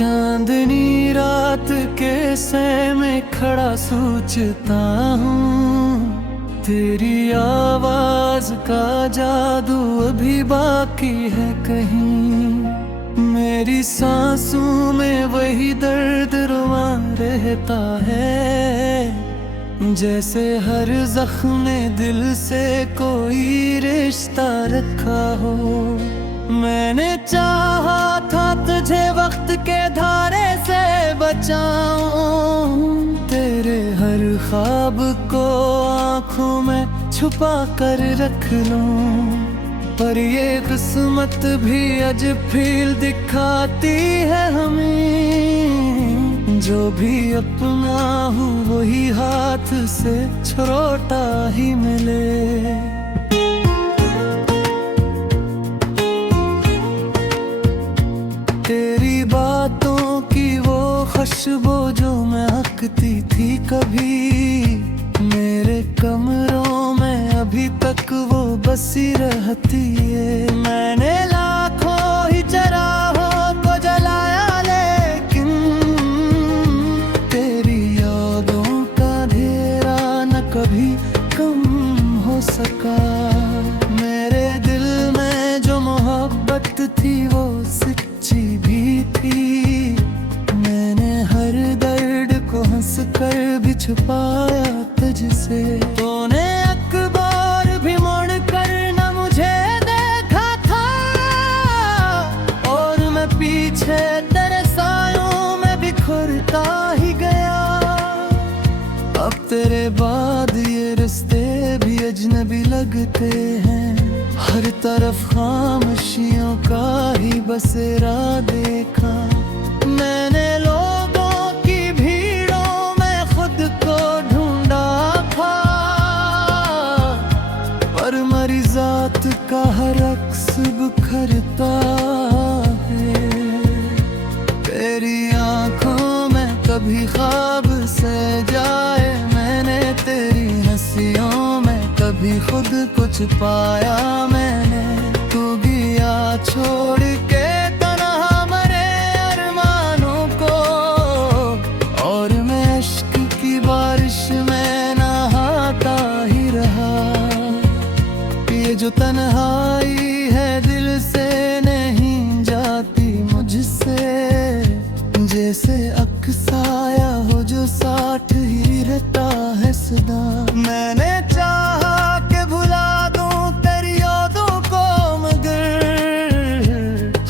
चांदनी रात के सै में खड़ा सोचता हूँ, तेरी आवाज का जादू अभी बाकी है कहीं। मेरी सांसों में वही दर्द रुआ रहता है, जैसे हर जख्म में दिल से कोई रिश्ता रखा हो। मैंने चाहा था तुझे वक्त के धारे से बचाऊं, तेरे हर ख्वाब को आंखों में छुपा कर रख लूं, पर ये किस्मत भी अजब फील दिखाती है हमें। जो भी अपना हूँ वही हाथ से छोटा ही मिले। तेरी बातों की वो खुशबू जो महकती थी कभी, मेरे कमरों में अभी तक वो बसी रहती है। मैंने लाखों ही चराहों को जलाया, लेकिन तेरी यादों का घेरा न कभी कम हो सका। मेरे दिल में जो मोहब्बत थी वो सच्ची भी थी, मैंने हर दर्द को हंस कर भी छुपाया तुझसे। तूने अकबर भी मुड़ कर न मुझे देखा था, और मैं पीछे तेरे सायों में बिखरता ही गया। अब तेरे बाद ये रिश्ते भी अजनबी लगते हैं, हर तरफ खामोशियों का ही बसेरा देखा। मैंने लोगों की भीड़ों में खुद को ढूंढा था, पर मरी जात का हर अक्स बिखरता है। तेरी आंखों में कभी ख्वाब से जाए, मैंने तेरी हंसियों में कभी खुद कुछ पाया। मैंने तू गया छोड़ के तन्हा मरे अरमानों को, और मैं इश्क की बारिश में नहाता ही रहा। ये जो तन्हाई है दिल से नहीं जाती मुझसे, जैसे अक्साया हो जो साथ ही रहता है सदा। मैंने चाहा के भुला दूं तेरी यादों को, मगर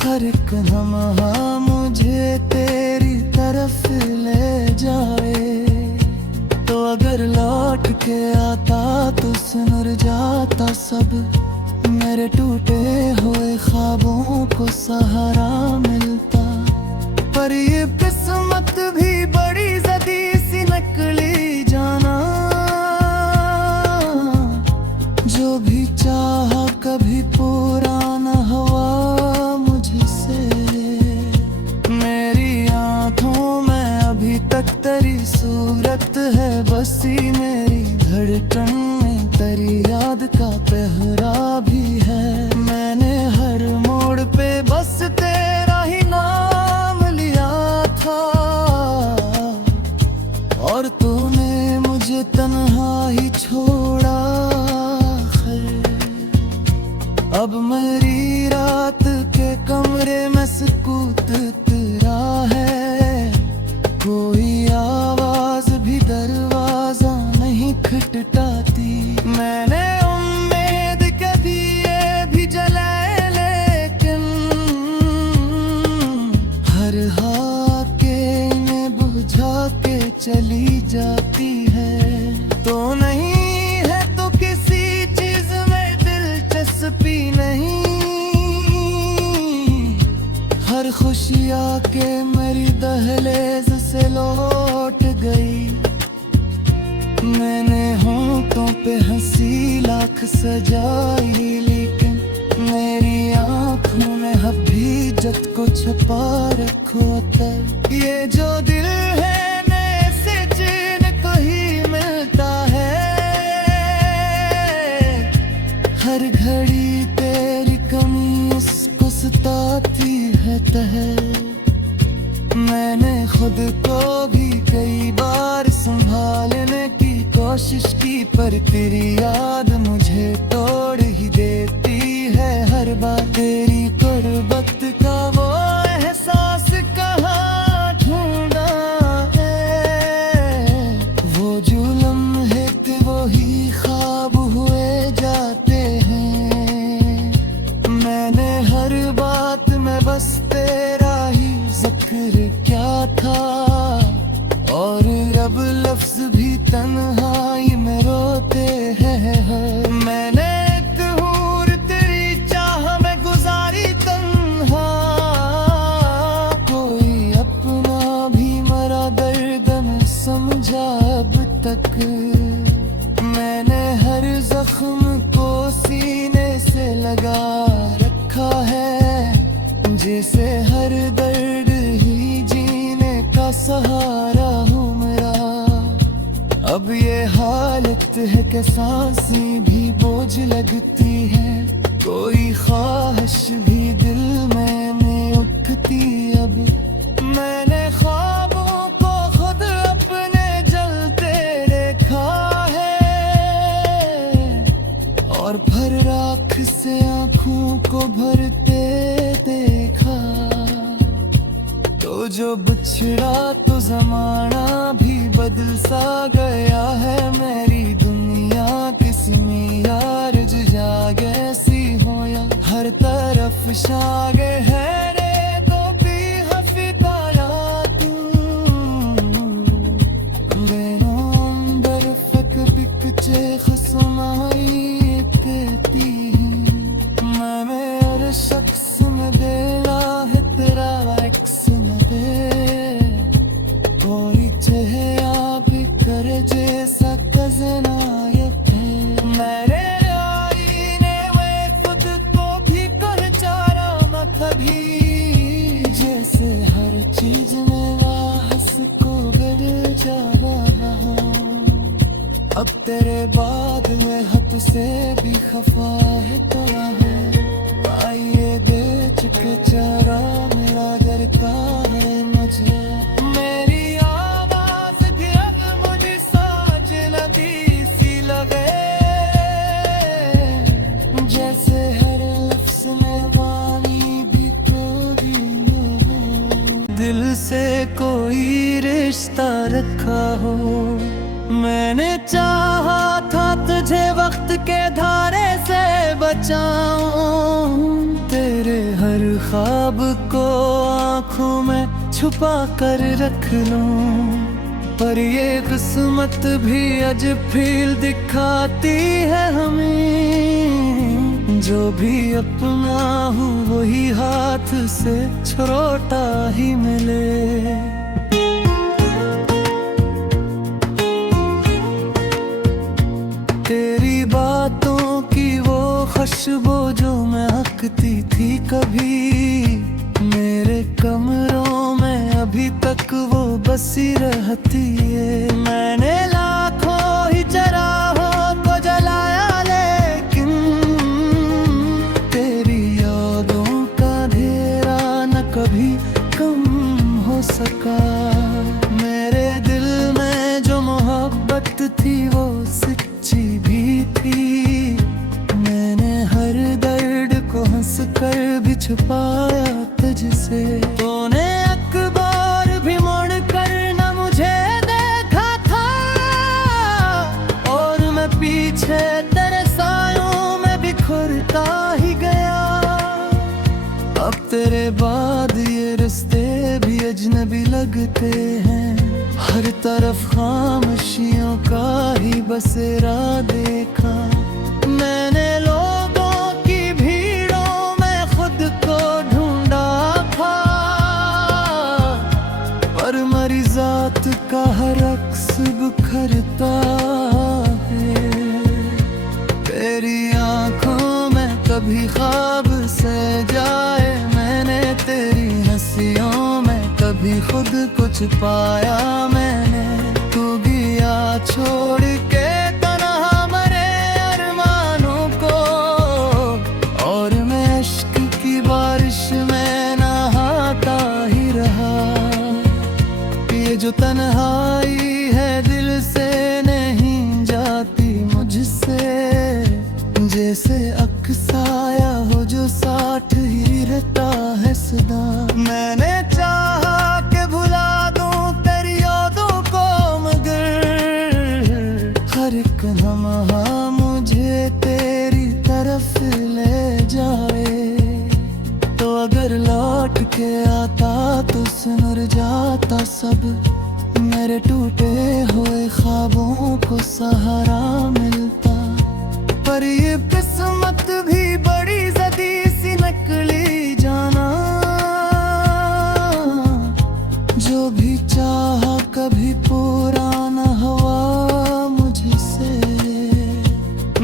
हर एक लम्हा मुझे तेरी तरफ ले जाए। तो अगर लौट के आता तो सुन जाता सब, मेरे टूटे हुए ख्वाबों को सहारा मिलता। पर ये किस्मत भी बड़ी जदी सी नकली जाना, जो भी चाहा कभी पूरा न हुआ मुझसे। मेरी आंखों में अभी तक तेरी सूरत है बसी, मेरी धड़कन में तेरी याद का पहरा भी है। मैंने हर मोड़ पे बस तेरा ही नाम लिया था, और तूने मुझे तन्हा ही छोड़ा है। अब मेरी रात के कमरे में सुकूत तेरा है, कोई आवाज भी दरवाजा नहीं खटखटाती। मैंने उम्मीद के दिए भी जलाए, लेकिन हर हाके ने बुझा के चली जाती है। तो नहीं है तो किसी चीज में दिलचस्पी नहीं, हर खुशी आके मेरी दहलीज से लौट गई। मैंने होंठों पे हंसी लाख सजाई, लेकिन मेरी आंखों में हकीकत को छुपा रखो तब। ये जो दिल है से जिनको ही मिलता है, हर घड़ी तेरी कमी उसको सताती है तह। तेरी याद मुझे तोड़ ही देती है हर बार। तेरी गुर्बत का वो एहसास कहाँ ढूंढा है, वो जो लम्हे थे वो ही ख्वाब हुए जाते हैं। मैंने हर बात में बस तेरा ही जिक्र क्या था, और रब लफ्ज भी तन्हाई में रोते हैं। मैंने एक हूर तेरी चाह में गुजारी तन्हा, कोई अपना भी मरा दर्द में समझा अब तक। मैंने हर जख्म को सीने से लगा रखा है, जैसे हर दर्द ही जीने का सहारा हूँ मेरा। अब ये हालत है कि सांसें भी बोझ लगती है, कोई ख्वाहिश भी दिल में नहीं उठती अब। मैंने ख्वाबों को खुद अपने जलते देखा है, और भर राख से आँखों को भरते देखा। तो जो बिछड़ा तो जमाना भी बदल सा गया है, मेरी दुनिया किसी में यार जागे सी हो या हर तरफ शागे है रे तो भी हफिकाया तू। बेनोम बर्फक बिकचे खसमाई कहती मैं मेरे शख्स में देना है तेरा एक्स में दे, कोई चेहरा भी करे जैसा कजना मेरे आईने में खुद को भी पहचाना मैं कभी, जैसे हर चीज में वाहस को गिर जाना रहा। अब तेरे बाद में हद से भी खफा है तो है, आइए बेच के चारा मेरा घर का है मुझे। मेरी आवाज भी अब मुझे साज लगी सी लगे, जैसे हर लफ्ज में वाणी भी तेरी हो। दिल से कोई रिश्ता रखा हो, मैंने चाहा था तुझे वक्त के धारे से बचाऊं। तेरे हर ख्वाब को आँखों में छुपा कर रख लूं, पर ये किस्मत भी अजब फील दिखाती है हमें। जो भी अपना हूँ वही हाथ से छोटा ही मिले। तेरी बातों की वो खुशबू जो महकती थी कभी, मेरे कमरों में अभी तक वो बसी रहती है। मैंने लाखों ही चराहों को जलाया लेकिन तेरी यादों का घेरा न कभी कम हो सका। मेरे दिल में जो मोहब्बत थी वो सच्ची भी थी, मैंने हर दर्द को हंस कर भी छुपाया तुझसे। तूने अकबर भी मुड़ कर न मुझे देखा था, और मैं पीछे तेरे सायों में बिखरता ही गया। अब तेरे बाद ये रिश्ते भी अजनबी लगते हैं, हर तरफ खामोशियों का ही बसेरा देखा। मैंने लोगों की भीड़ों में खुद को ढूंढा था, पर मरी जात का हर अक्स बिखरता है। तेरी आंखों में कभी ख्वाब से जाए मैंने, तेरी हंसियों में कभी खुद कुछ पाया मैंने। तू गया छोड़ के तन्हा मरे अरमानों को, और मैं इश्क की बारिश में नहाता ही रहा। ये जो तन्हाई है दिल से नहीं जाती मुझसे। सब मेरे टूटे हुए ख्वाबों को सहारा मिलता। पर ये किस्मत भी बड़ी जदी सी निकली जाना, जो भी चाहा कभी पूरा न हुआ मुझसे।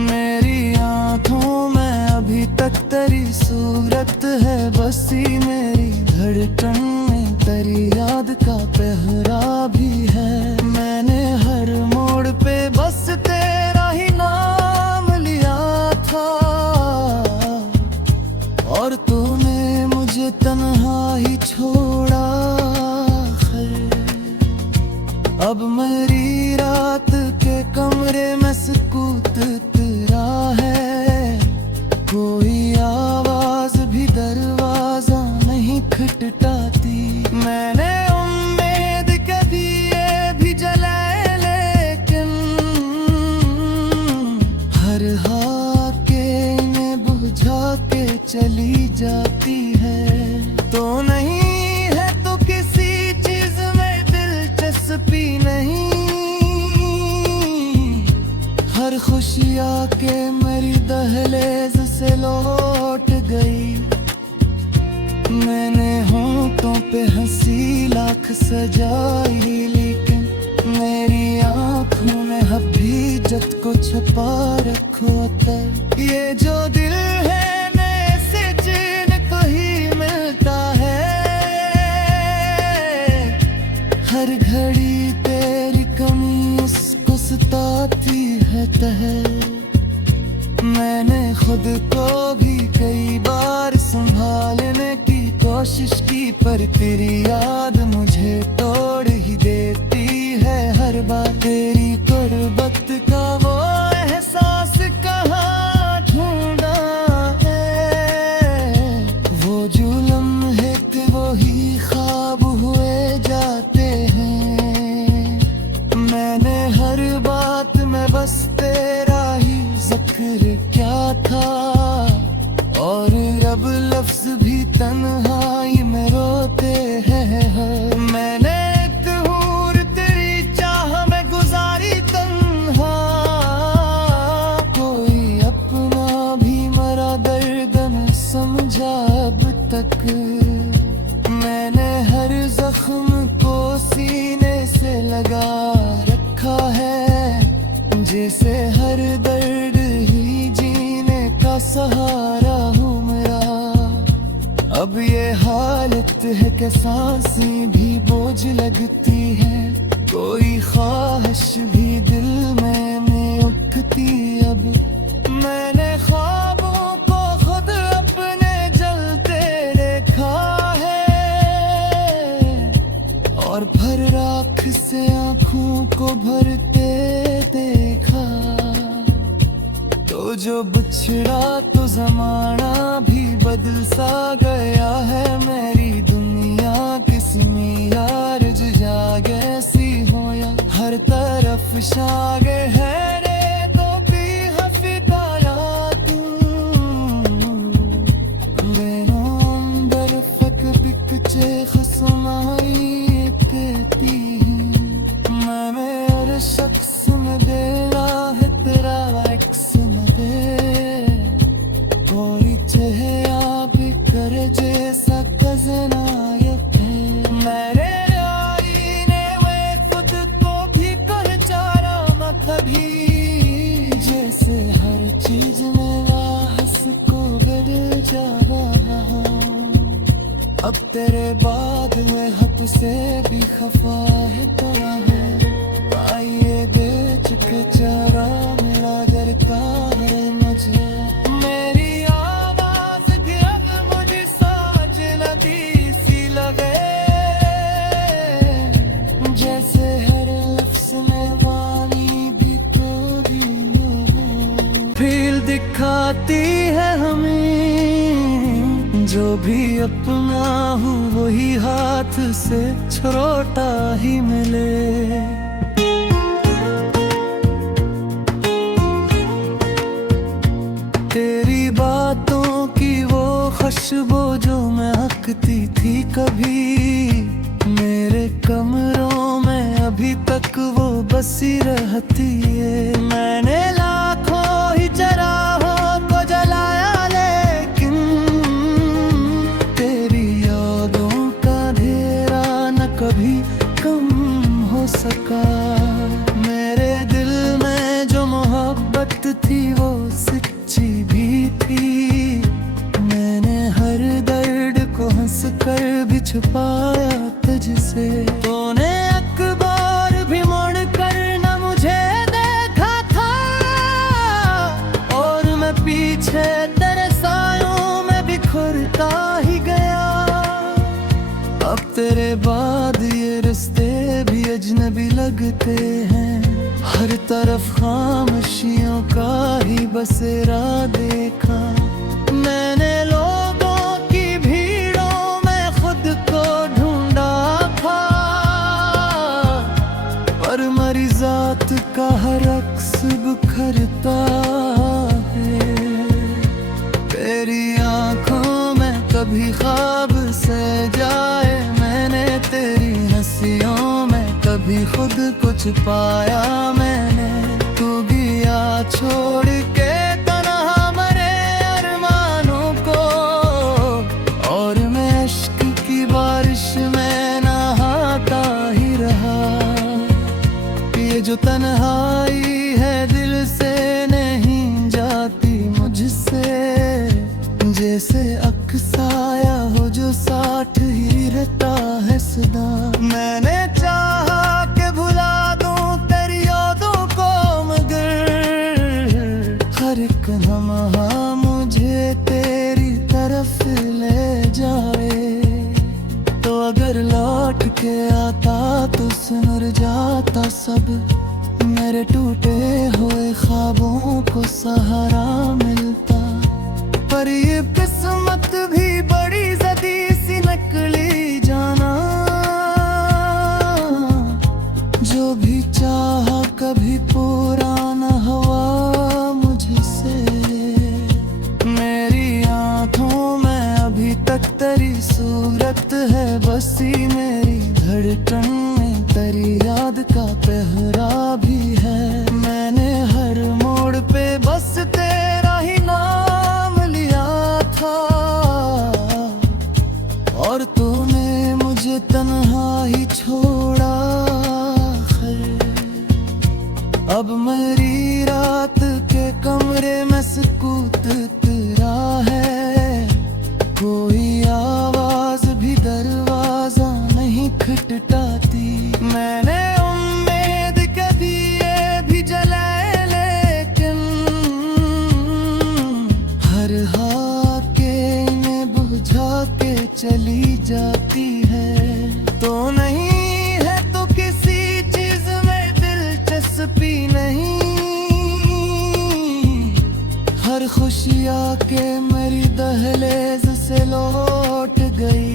मेरी आंखों में अभी तक तेरी सूरत है बसी, मेरी धड़कन में तेरी याद का पहरा भी है। मैंने हर मोड़ पे बस तेरा ही नाम लिया था, और तूने मुझे तन्हा ही छोड़ा है। अब मेरी रात के कमरे में सुकूत तेरा है, कोई आवाज भी दरवाजा नहीं खटखटाती। मैंने उम्मीद के दिए भी जलाए, लेकिन हर हाके इन्हें बुझा के चली जाती है। तो नहीं है तो किसी चीज में दिलचस्पी नहीं, हर खुशी आके मेरी दहलीज से लौट गई। मैंने होंठों पे हंसी लाख सजाई, लेकिन मेरी आंखों में हकीकत को छुपा रखो तर। ये जो दिल है मैं से जिन को ही मिलता है, हर घड़ी तेरी कमी उसको सताती है तह। मैंने खुद को भी कई बार संभालने की कोशिश की, पर तेरी याद मुझे तोड़ ही देती है हर बार। तेरी गुर्बत का वो एहसास कहाँ ढूंढा है, वो जो लम्हे थे वो ही ख्वाब हुए जाते हैं। मैंने हर बात में बस तेरा ही जिक्र क्या था, और रब लफ्ज भी तन्हाई में रोते हैं। मैंने एक हूर तेरी चाह में गुजारी तन्हा, कोई अपना भी मरा दर्द न समझा अब तक। मैंने हर जख्म को सीने से लगा रखा है, जैसे हर दर्द ही जीने का सहारा हूँ मेरा। अब ये हालत है कि सांसें भी बोझ लगती है, कोई ख्वाहिश भी दिल में नहीं उठती अब। मैंने ख्वाबों को खुद अपने जलते देखा है, और भर राख से आंखों को भरते देखा। तो जो बिछड़ा तो जमाना भी बदल सा गया है, मेरी दुनिया किसी में यार जागे सी हो या हर तरफ शागे है रे तो भी हफिकाया तू। बेनोम बर्फक बिकचे खसमाई कहती, मैं मेरे शख्स में देना है तेरा एक्स में दे, कोई चेहरा भी करे जैसा कज़नायक है। मेरे आईने में खुद को भी पहचाना मैं कभी, जैसे हर चीज में वाहस को गिर जा रहा। अब तेरे बाद में हद से भी खफा है तेरा है, आइए बेच के चारा मेरा डरता है मुझे। मेरी आवाज भी अब मुझे समझ लगी सी लगे, जैसे हर लफ्ज में वाणी भी तेरी है। फील दिखाती है हमें, जो भी अपना हूँ वही हाथ से छोटा ही मिले। तेरी बातों की वो खुशबू जो महकती थी कभी, मेरे कमरों में अभी तक वो बसी रहती है। मैंने लाखों ही चराहों को जलाया, लेकिन तेरी यादों का घेरा न कभी कम हो सका। मेरे दिल में जो मोहब्बत थी वो सच्ची भी थी। मैंने हर दर्द को हंस कर भी छुपाया तुझसे। तूने अकबर भी मुड़ कर न मुझे देखा था, और मैं पीछे तेरे सायों में बिखरता ही गया। अब तेरे बाद ये रिश्ते भी अजनबी लगते हैं। हर तरफ खामोशियों का ही बसेरा देखा। मैंने लोगों की भीड़ों में खुद को ढूंढा था, पर मरी जात का हर अक्स बिखरता है। तेरी आंखों में कभी ख्वाब से जाए, मैंने तेरी हंसियों में कभी खुद कुछ पाया। मैंने तू गया छोड़ के तन्हा मरे अरमानों को, और मैं इश्क की बारिश में नहाता ही रहा। ये जो तन्हाई है दिल से नहीं जाती मुझसे, जैसे अक्साया हो जो साथ ही रहता है सदा। मैंने चाहा कि भुला दूं तेरी यादों को, मगर हर एक लम्हा मुझे तेरी तरफ ले जाए। तो अगर लौट के आता तो सुन जाता सब, मेरे टूटे हुए ख्वाबों को सहारा मिलता। पर ये किस्मत भी बड़ी जदी सी निकली जाना। जो भी चाहा कभी पूरा न हुआ मुझसे। मेरी आंखों में अभी तक तेरी सूरत है बसी। मेरी धड़कन में तेरी याद का पहरा भी है। मैंने हर मोड़ पे बस तेरा ही नाम लिया था, और तूने मुझे तन्हा ही छोड़ा है। अब मेरी रात के कमरे में सुकूत तेरा है। कोई आवाज भी दरवाजा नहीं खटखटाती। मैंने उम्मीद के दिए भी जलाए, लेकिन हर हाके इन्हें बुझा के चली जाती है। तो नहीं है तो किसी चीज में दिलचस्पी नहीं। हर खुशी आके मेरी दहलीज से लौट गई।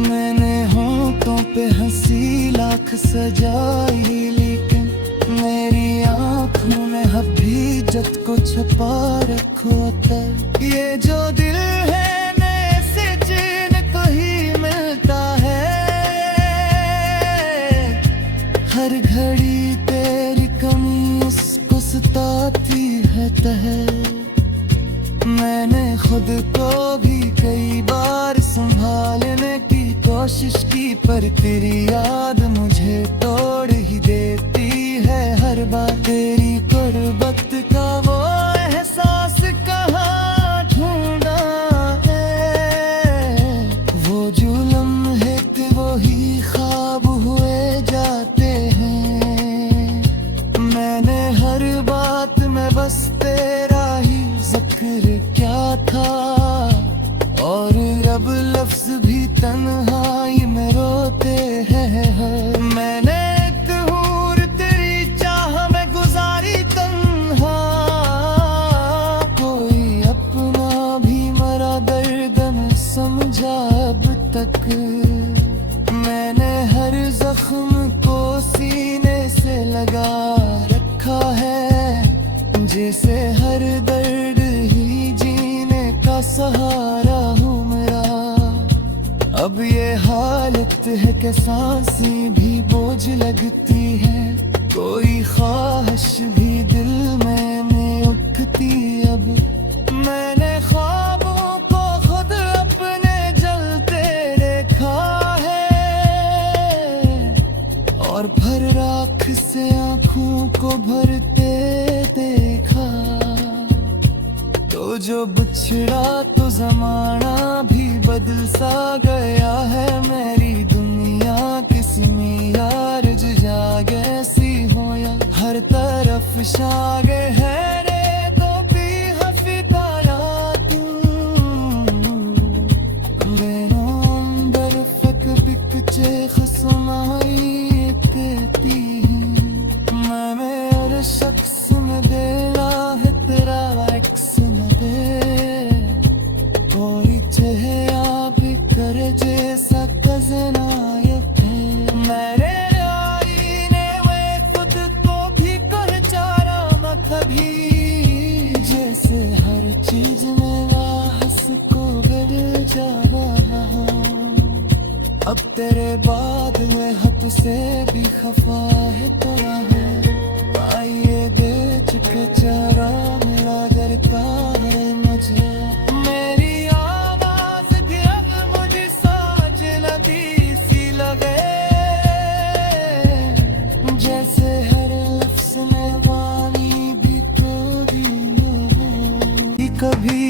मैंने होंठों पे हंसी लाख सजाई, लेकिन मेरी आंखों में हकीकत को छुपा रखो तब। ये जो दिल है नए से जिनको ही मिलता है। हर घड़ी तेरी कमी उसको सताती है तह। मैंने खुद को भी कई बार संभालने की कोशिश की, पर तेरी याद मुझे तोड़ ही देती है हर बार। तेरी गुर्बत का वो एहसास कहाँ ढूंढा है। वो जो लम्हे थे वो ही ख्वाब हुए जाते हैं। मैंने हर बात में बस तेरा ही जिक्र क्या था, और रब लफ्ज भी तन्हाई में रोते हैं। मैंने एक हूर तेरी चाह में गुजारी तन्हा। कोई अपना भी मरा दर्द न समझा अब तक। मैंने हर जख्म को सीने से लगा रखा है, जैसे हर दर्द ही जीने का सहारा हूँ मेरा। अब ये हालत है कि सांसें भी बोझ लगती है, कोई ख्वाहिश भी दिल में नहीं उठती। अब मैंने ख्वाबों को खुद अपने जलते देखा है, और भर राख से आंखों को भरते देखा। तो जो बिछड़ा तो जमाना भी बदल सा गया है, मेरी दुनिया किसी में यार जागे सी हो या हर तरफ शागे है रे तो भी हफिकाया तू बेनोम बर्फक बिकचे खसमाई कहती मैं मेरे शख्स में देना है तेरा एक्स में दे, कोई चेहरा भी करे जैसा कज़नायक है। मेरे आईने वे खुद को भी पहचाना न कभी, जैसे हर चीज में वाहस को गिर जाना रहा। अब तेरे बाद में हद से भी खफा है तेरा है, आइए दे चुके चारा मेरा डरता है मुझे। मेरी आवाज भी अब मुझे साज लगी सी लगे, जैसे हर लफ्ज़ में वाणी भी तेरी है। कभी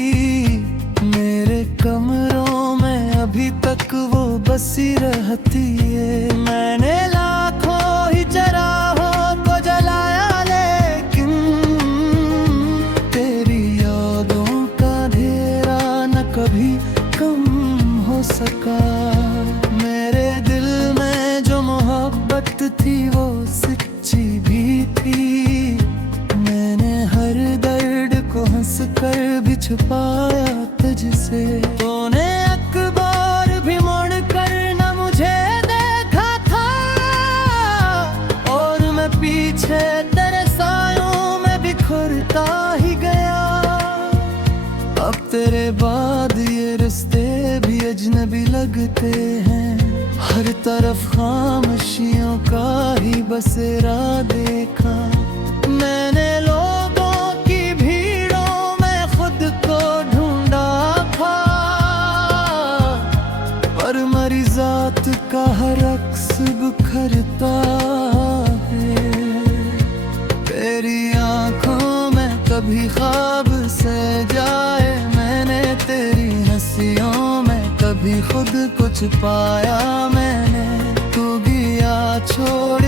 मेरे कमरों में अभी तक वो बसी रहती है, मैंने लाखों ही चराहों को जलाया लेकिन तेरी यादों का घेरा न कभी कम हो सका। मेरे दिल में जो मोहब्बत थी वो सच्ची भी थी, मैंने हर दर्द को हंस कर भी छुपाया तुझसे। तूने अखबार भी मोड़ कर न मुझे देखा था, और मैं पीछे तेरे सायों में बिखरता ही गया। अब तेरे बाद ये रिश्ते भी अजनबी लगते हैं, हर तरफ खामोशियों का ही बसेरा देखा। मैंने लोगों की भीड़ों में खुद को ढूंढा था, पर मरी जात का हर अक्स बिखरता है। तेरी आंखों में कभी ख्वाब से जाए मैंने, तेरी हंसियों में कभी खुद कुछ पाया मैंने। तू गया छोड़